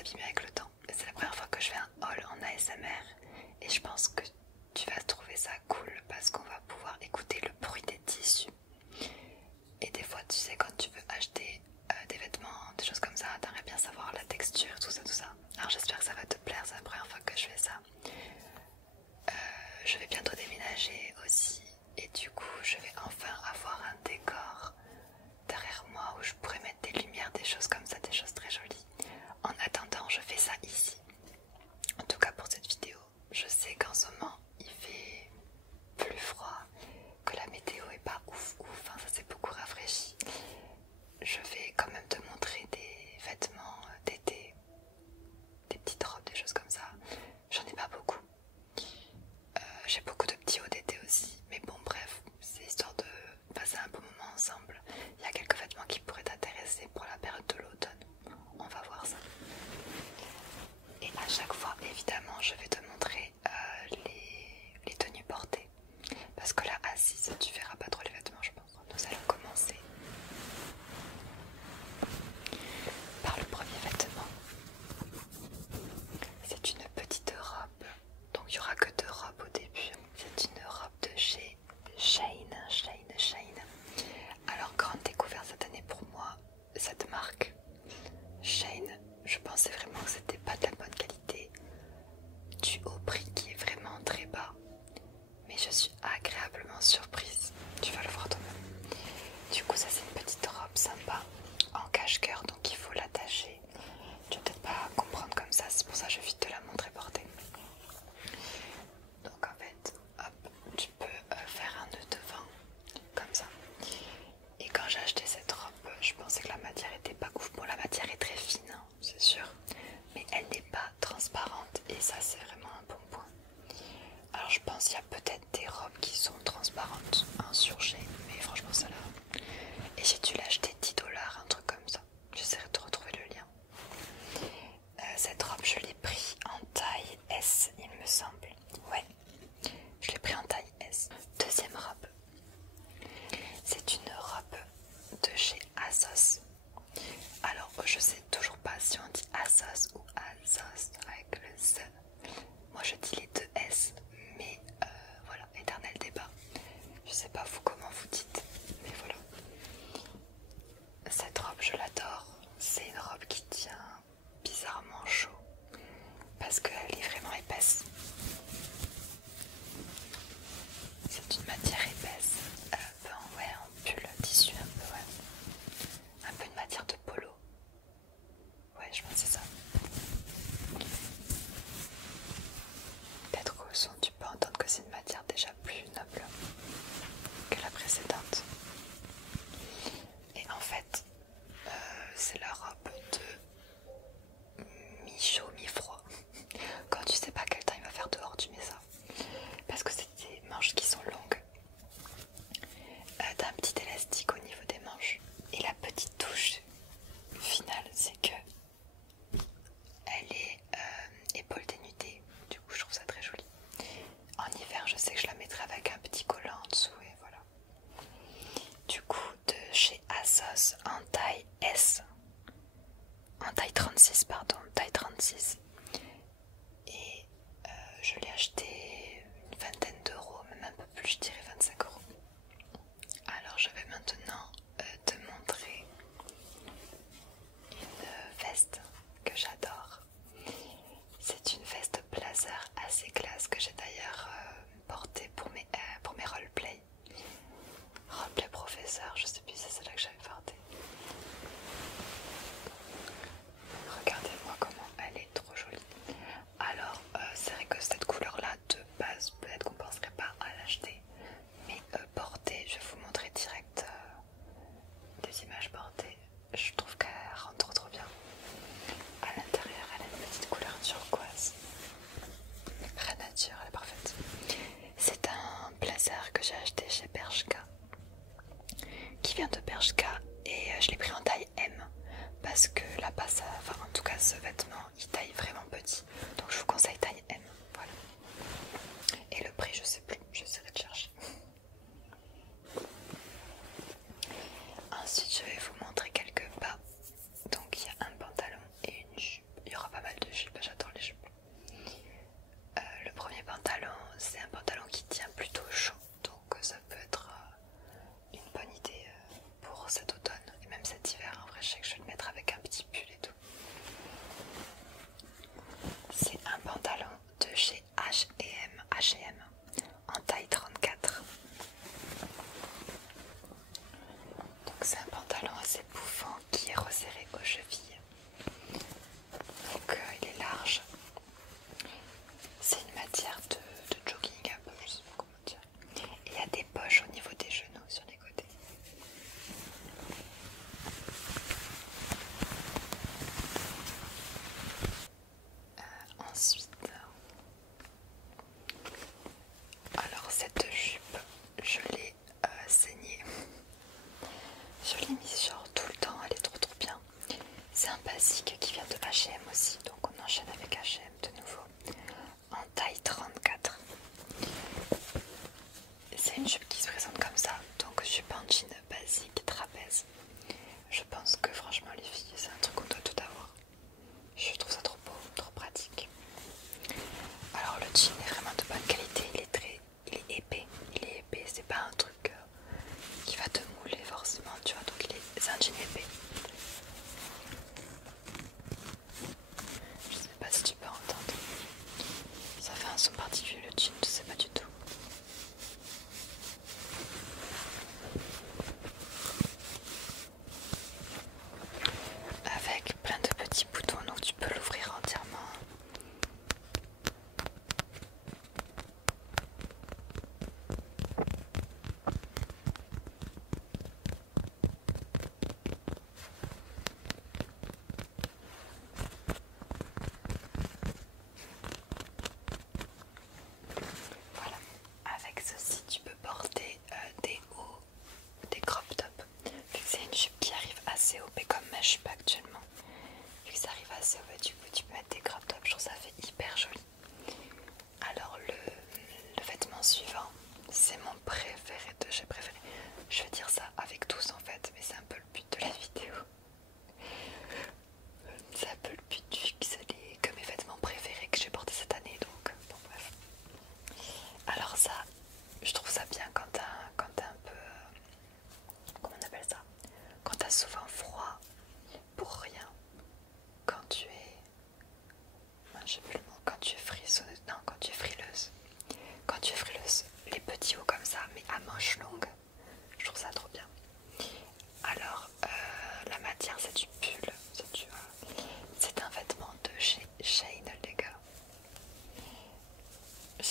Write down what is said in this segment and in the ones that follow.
s'abîmer avec le temps. C'est la première fois que je fais un haul en ASMR et je pense que tu vas trouver ça cool parce qu'on va pouvoir écouter le bruit des tissus. Et des fois, tu sais, quand tu veux acheter des vêtements, des choses comme ça, t'aimerais bien savoir la texture, tout ça, tout ça. Alors j'espère que ça va te plaire, c'est la première fois que je fais ça. Je vais bientôt déménager aussi et du coup je vais enfin avoir un décor derrière moi où je pourrais mettre des lumières, des choses comme ça, des choses très jolies. En attendant, je fais ça ici. En tout cas pour cette vidéo, je sais qu'en ce moment il fait plus froid, que la météo est pas ouf ouf, hein, ça s'est beaucoup rafraîchi. Je vais quand même te montrer des vêtements d'été, des petites robes, des choses comme ça. J'en ai pas beaucoup. J'ai beaucoup de petits hauts d'été aussi, mais bon bref, c'est histoire de passer un bon moment ensemble. Il y a quelques vêtements qui pourraient t'intéresser pour la période de l'automne. On va voir ça. Et à chaque fois, évidemment, je vais te montrer les tenues portées. Parce que là, assise, tu verras pas trop les vêtements, je pense. Nous allons commencer par le premier vêtement. C'est une petite robe. Donc il n'y aura que 2 robes au début. C'est une robe de chez Shein. Alors grande découverte cette année pour moi, cette marque Shein. Je pensais vraiment que c'était pas de la bonne qualité, dû au prix qui est vraiment très bas. Mais je suis agréablement surprise. Tu vas le voir toi-même. Du coup ça c'est une petite robe sympa en cache-cœur, donc il faut l'attacher. Tu vas peut-être pas comprendre comme ça, c'est pour ça que je vais vite te la montrer portée. Donc en fait, hop, tu peux faire un nœud devant, comme ça. Et quand j'ai acheté cette robe, je pensais que la matière était pas ouf. Bon, la matière est très fine, hein, c'est sûr, mais elle n'est pas transparente et ça c'est vraiment un bon point. Alors je pense qu'il y a peut-être des robes qui sont transparentes hein, sur Shein, mais franchement ça là. Et j'ai dû l'acheter 10$, un truc comme ça. J'essaierai de retrouver le lien. Cette robe je l'ai pris en taille S, il me semble. Ouais, je l'ai pris en taille S. Deuxième robe. C'est une robe de chez ASOS. Alors je sais toujours pas si on dit ASOS ou ASOS avec le S. Moi je dis les 2 S, mais voilà, éternel débat. Je sais pas vous comment vous dites, mais voilà. Cette robe je l'adore. C'est une robe qui tient bizarrement chaud parce qu'elle est vraiment épaisse. C'est une matière épaisse, un peu en pull, tissu un peu, ouais. Un peu une matière de polo. Ouais, je pense que c'est ça. Peut-être qu'au son tu peux entendre que c'est une matière déjà plus noble que la précédente. Et en fait, c'est la robe de mi-chaud, mi-froid. Quand tu sais pas quel temps il va faire dehors, tu mets ça. Parce que c'est des manches qui sont longues.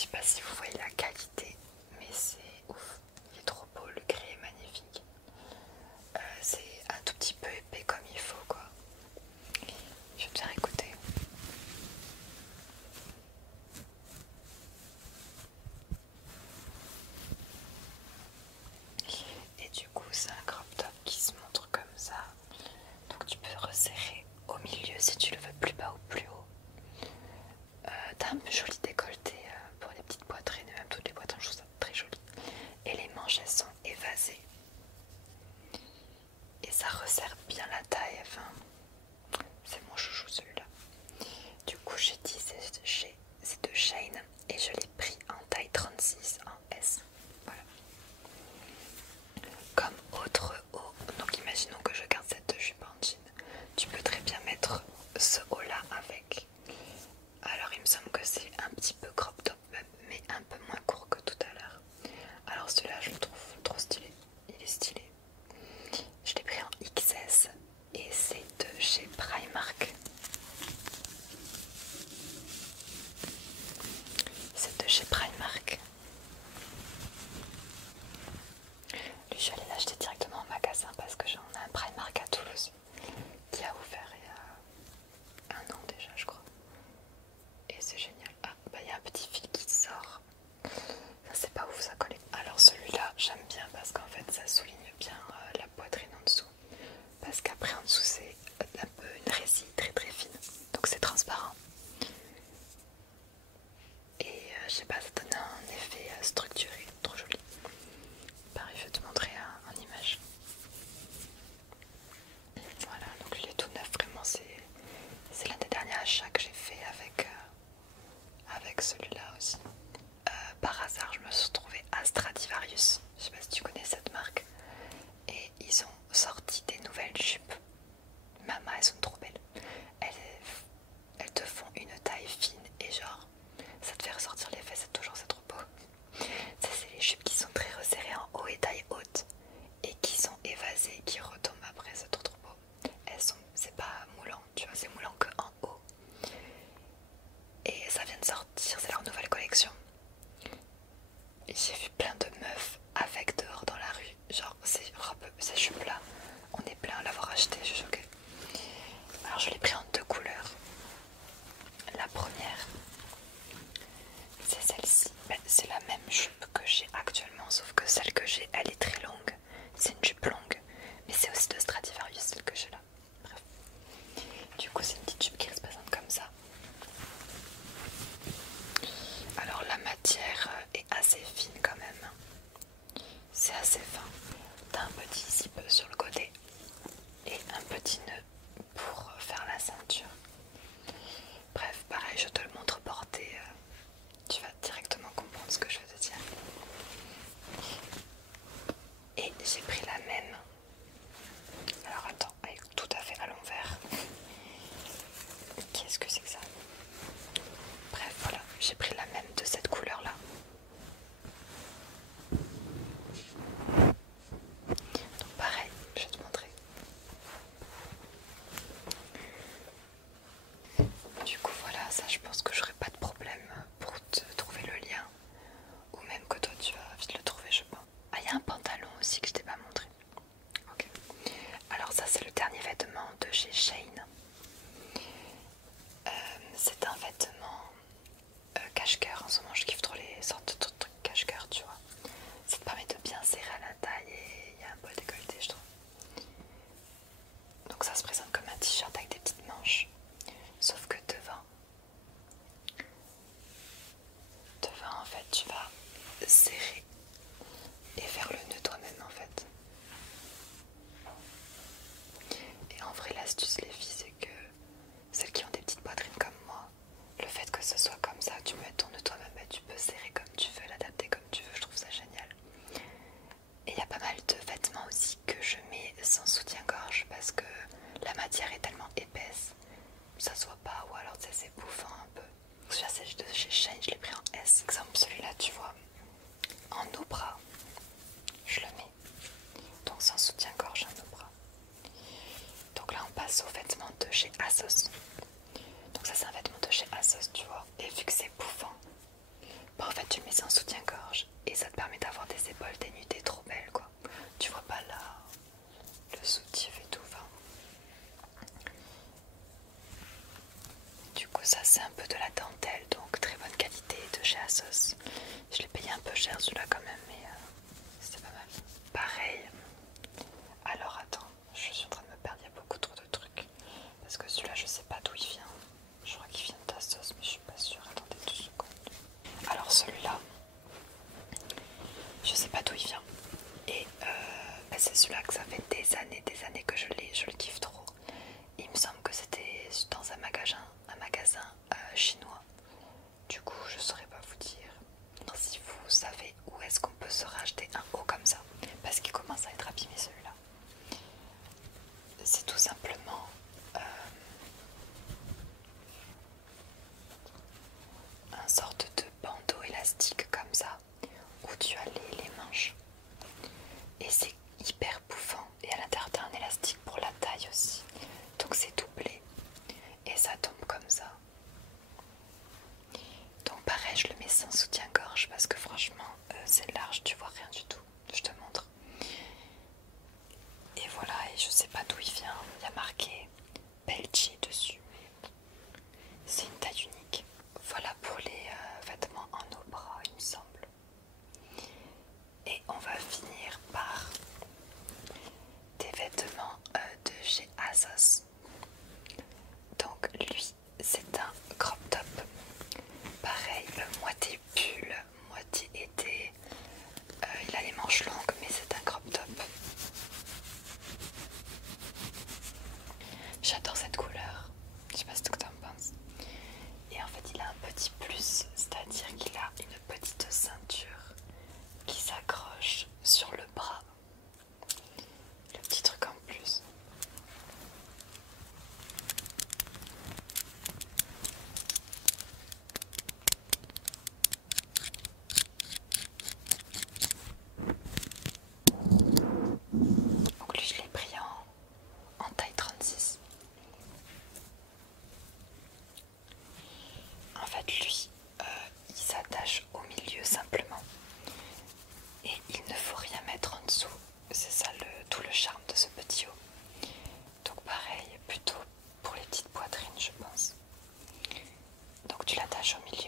sais pas si vous voyez la qualité, mais c'est ouf. Il est trop beau, le gris est magnifique. C'est un tout petit peu épais comme il faut quoi. Je vais te faire écouter. Et du coup c'est un crop top qui se montre comme ça. Donc tu peux resserrer au milieu si tu le veux plus bas ou plus haut. T'as un joli décolleté pour les petites poitrines, et même toutes les poitrines, je trouve ça très joli. Et les manches elles sont évasées. Et ça resserre bien la taille, enfin, c'est mon chouchou celui-là. Du coup j'ai dit c'est de Shein et je l'ai pris en taille 36 en S. Voilà. Comme autre haut, donc imaginons que je garde cette jupe en jean. Tu peux très bien mettre ce haut là avec. Alors il me semble que c'est un petit peu crop top même, mais un peu moins court que tout à l'heure. Alors celui-là je le trouve trop stylé, il est stylé. Je l'ai pris en XS et c'est de chez Primark. C'est de chez Primark. Lui je suis allée l'acheter directement en magasin parce que j'en ai un Primark à Toulouse qui a ouvert il y a un an déjà je crois. Et c'est génial. Ah bah il y a un petit fil qui sort. Ça c'est pas où ça colle. Alors celui-là j'aime bien parce qu'en fait ça souligne bien la poitrine en dessous. Parce qu'après en dessous c'est un peu une résille très très fine. Donc c'est transparent. Et je sais pas, ça donne un effet structuré, trop joli. Pareil, je vais te montrer en image. Voilà, donc il est tout neuf, vraiment, c'est l'un des derniers achats que j'ai fait avec celui-là aussi. Par hasard, je me suis retrouvée à Stradivarius, je sais pas si tu connais cette marque. Et ils ont sorti des nouvelles jupes. Maman, elles sont trop belles. Elles te font une taille fine et genre, ça te fait ressortir les fesses, c'est trop beau. Ça c'est les jupes qui sont très resserrées en haut et taille haute et qui sont évasées, qui retombent après, c'est trop beau. C'est pas moulant, tu vois, c'est moulant que en haut. Et ça vient de sortir, c'est leur nouvelle collection. Et j'ai vu plein de meufs avec dehors dans la rue, genre ces jupes là, on est plein à l'avoir acheté, je suis choquée. Alors je l'ai pris en deux couleurs. La première, c'est celle-ci. C'est la même jupe que j'ai actuellement, sauf que celle que j'ai, elle est très longue. C'est une jupe longue, mais c'est aussi de Stradivarius celle que j'ai là. Bref. Du coup, c'est une petite jupe qui se présente comme ça. Alors la matière est assez fine quand même. C'est assez fin. T'as un petit zip sur le côté et un petit nœud pour faire la ceinture. Bref, pareil, je te le montre porté. Tu vas directement comprendre ce que je veux te dire. Et j'ai pris la même. Alors attends, elle est tout à fait à l'envers. Qu'est-ce que c'est que ça? Bref, voilà, j'ai pris la même de cette couleur-là. Donc pareil, je vais te montrer. Du coup voilà, ça je pense que j'aurai pas de problème pour te trouver le lien. Ou même que toi tu vas vite le trouver je pense. Ah il y a un pantalon aussi que je t'ai pas montré. Ok. Alors ça c'est le dernier vêtement de chez Shein. C'est un vêtement cache-cœur. En ce moment je kiffe trop les sortes de trucs cache-cœur tu vois. Ça te permet de bien serrer à la taille et il y a un beau décolleté je trouve. Donc ça se présente comme un t-shirt avec des petites manches. Sauf que devant en fait tu vas serrer et faire le nœud toi-même en fait. Et en vrai l'astuce les filles c'est que celles qui ont des petites poitrines comme moi, le fait que ce soit comme ça, tu peux mettre ton nœud toi-même et tu peux serrer comme tu veux, l'adapter comme tu veux, je trouve ça génial. Et il y a pas mal de vêtements aussi que je mets sans soutien-gorge parce que la matière est tellement épaisse, ça se voit pas ou alors c'est bouffant un peu. Celui-là c'est de chez Shein, je l'ai pris en S. Exemple celui-là tu vois, en nos bras, je le mets. Donc sans soutien-gorge en nos bras. Donc là on passe au vêtement de chez ASOS. Donc ça c'est un vêtement de chez ASOS tu vois. Et vu que c'est bouffant, bah en fait tu mets ça en soutien-gorge et ça te permet d'avoir des épaules dénudées trop belles quoi. Tu vois pas là le soutif et tout. Enfin. Du coup ça c'est un peu de la dentelle, donc très bonne qualité de chez Asos. Je l'ai payé un peu cher celui-là quand même, mais c'était pas mal. Pareil. Alors attends, je suis en train de me perdre, il y a beaucoup trop de trucs. Parce que celui-là je sais pas d'où il vient. Je crois qu'il vient d'Asos mais je suis pas sûre. Attendez 2 secondes. Alors celui-là, je sais pas d'où il vient. Et c'est celui-là que ça fait des années que je l'ai, je le kiffe trop. Il me semble que c'était dans un magasin chinois. Du coup je saurais pas vous dire. Si vous savez où est-ce qu'on peut se racheter un haut comme ça, parce qu'il commence à être abîmé celui-là. C'est tout simplement un sorte de bandeau élastique comme ça, où tu as les manches. Et c'est hyper bouffant. Et à l'intérieur t'as un élastique pour la taille aussi. Donc c'est doublé. Et ça tombe comme ça. Donc pareil, je le mets sans soutien-gorge parce que franchement c'est large, tu vois rien du tout. Je te montre. Et voilà, et je sais pas d'où il vient. Il y a marqué Belgique dessus. C'est une taille unique. Voilà pour les vêtements en nos bras, il me semble. Et on va finir par des vêtements de chez Asos. Donc lui, c'est un crop top. Pareil, moitié pull, moitié été. Il a les manches longues, mais c'est un crop top. J'adore cette couleur. Je sais pas ce que tu en penses. Et en fait, il a un petit plus, c'est-à-dire qu'il a une petite ceinture qui s'accroche sur le bras. Le petit truc en plus. Donc lui, je l'ai pris en taille 36. En fait, lui, il s'attache au milieu simplement. Et il ne faut rien mettre en dessous. C'est ça tout le charme de ce petit haut. Donc pareil, plutôt pour les petites poitrines, je pense. Donc tu l'attaches au milieu.